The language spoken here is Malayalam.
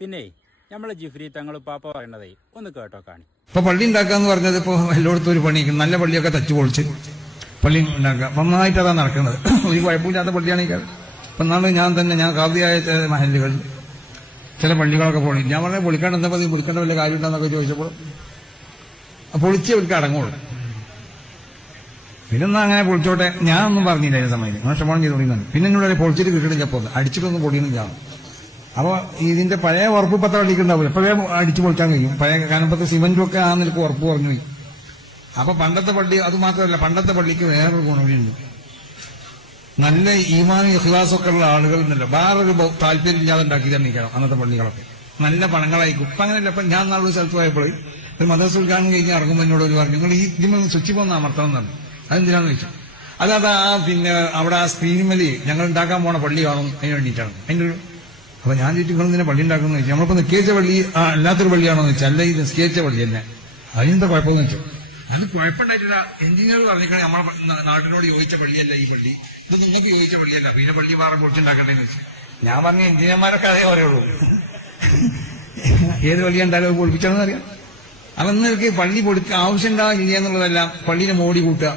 പിന്നെ നമ്മളെ ജിഫ്രി തങ്ങൾ പാപ്പ പറയണതേ ഒന്ന് കേട്ടോ കാണി. ഇപ്പൊ പള്ളി ഉണ്ടാക്കാന്ന് പറഞ്ഞത് ഇപ്പൊ എല്ലായിടത്തും ഒരു പണി, നല്ല പള്ളിയൊക്കെ തച്ചു പൊളിച്ച് പള്ളി ഉണ്ടാക്കുക. നന്നായിട്ട് അതാ നടക്കുന്നത്. ഒരു കുഴപ്പമില്ലാത്ത പള്ളിയാണെങ്കിൽ ഇപ്പൊ ഞാൻ കാവ്യായ ചില മഹല്ലുകളിൽ ചില പള്ളികളൊക്കെ പൊളി. ഞാൻ പറഞ്ഞ പൊളിക്കാണ്ട് എന്താ പതി പൊളിക്കേണ്ട വല്ല കാര്യം ഉണ്ടെന്നൊക്കെ ചോദിച്ചപ്പോൾ പൊളിച്ച് അവർക്ക് അടങ്ങുള്ളൂ. പിന്നെന്നാ അങ്ങനെ പൊളിച്ചോട്ടെ, ഞാനൊന്നും പറഞ്ഞില്ല അതിന്റെ സമയത്ത്. ഞാൻ ക്ഷമണം ചെയ്ത് തുടങ്ങുന്നുണ്ട്. പിന്നെ എന്നോട് പൊളിച്ചിട്ട് കിട്ടിയിട്ടില്ല, അപ്പോൾ അടിച്ചിട്ടൊന്നും പൊടിയുന്നില്ല. അപ്പൊ ഇതിന്റെ പഴയ ഉറപ്പ് പത്ര പള്ളിക്കുണ്ടാവില്ല, എപ്പോഴേ അടിച്ചു പൊളിക്കാൻ കഴിയും. പഴയ കാലപ്പത്തെ സിമന്റും ഒക്കെ ആ നിലക്ക് ഉറപ്പ് പറഞ്ഞു പോയി. അപ്പൊ പണ്ടത്തെ പള്ളി, അത് മാത്രമല്ല പണ്ടത്തെ പള്ളിക്ക് വേറൊരു ഗുണമുണ്ട്. നല്ല ഈമാനും ഇഖ്ലാസൊക്കെ ഉള്ള ആളുകൾ ഉണ്ടല്ലോ, വേറൊരു താല്പര്യം ഇല്ലാതെ ഉണ്ടാക്കി തന്നെ നിൽക്കണം അന്നത്തെ പള്ളികളൊക്കെ. നല്ല പണങ്ങളായിരിക്കും. ഇപ്പൊ അങ്ങനെയല്ല. ഇപ്പൊ ഞാൻ നാളെ സ്ഥലത്ത് പോയപ്പോൾ ഒരു മദ്രസ ഉദ്ഘാടനം കഴിഞ്ഞ് ഇറങ്ങുമ്പോൾ എന്നോട് ഒരു പറഞ്ഞു, നിങ്ങൾ ഈ ഇതിമൊന്ന് സ്വിച്ച് പോന്ന് അമർത്തണം എന്നാണ്. അതെന്തിനാന്ന് ചോദിച്ചു. അതാ പിന്നെ അവിടെ ആ സ്ക്രീനിമേല് ഞങ്ങൾ ഉണ്ടാക്കാൻ പോണ പള്ളി കാണും, അതിന് വേണ്ടിയിട്ടാണ് അതിന്റെ ഒരു. അപ്പൊ ഞാൻ ചോദിച്ചു, നിങ്ങൾ ഇതിനെ പള്ളി ഉണ്ടാക്കുന്ന ചോദിച്ചു. നമ്മളിപ്പോ നിസ്കരിച്ച പള്ളി അല്ലാത്തൊരു പള്ളിയാണോ എന്ന് വെച്ചാൽ, അല്ല ഈ നിസ്കരിച്ച പള്ളി തന്നെ. അതിനെന്താ കുഴപ്പമെന്ന് വെച്ചു. അത് കുഴപ്പമുണ്ടായിട്ടില്ല. എഞ്ചിനീയർ പറഞ്ഞിട്ട് നമ്മളെ നാട്ടിനോട് യോജിച്ച പള്ളിയല്ല ഈ പള്ളി, ഇത് നിങ്ങൾക്ക് യോജിച്ച പള്ളിയല്ല, പിന്നെ പള്ളി മാറാൻ പൊളിച്ചുണ്ടാക്കണ്ടേന്ന് വെച്ചു. ഞാൻ പറഞ്ഞ എഞ്ചിനീയർമാരൊക്കെ അതേ പറയുള്ളൂ, ഏത് പള്ളി ഉണ്ടായാലും അത് പൊളിപ്പിച്ചാണെന്ന് അറിയാം. അപ്പൊ നിങ്ങൾക്ക് പള്ളി പൊളിക്കാൻ ആവശ്യം ഉണ്ടാവില്ല എന്നുള്ളതല്ല, പള്ളിനെ മോടി കൂട്ടുക,